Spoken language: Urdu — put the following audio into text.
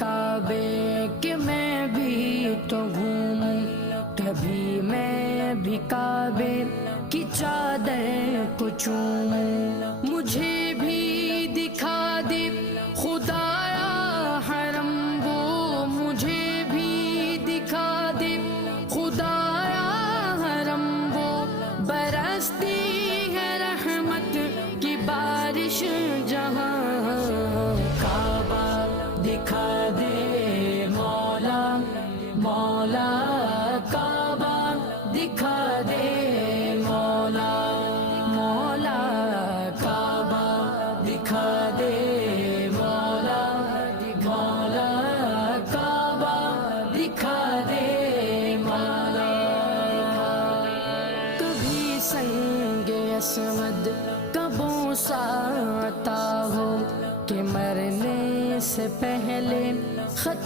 کعبے کہ میں بھی تو گھوموں، کبھی میں بھی کعبے کی چادر کو چوموں، مجھے بھی دکھا دے خدایا حرم وہ، مجھے بھی دکھا دے خدایا حرم وہ، برستی ہے رحمت کی بارش جہاں، کعبہ دکھا دے مولا مولا، کعبہ دکھا دے مولا مولا، کعبہ دکھا دے مولا مولا، کعبہ دکھا دے مولا۔ کبھی سنگ اسود کا بوسہ عطا ہو کہ مرنے سے پہلے ختم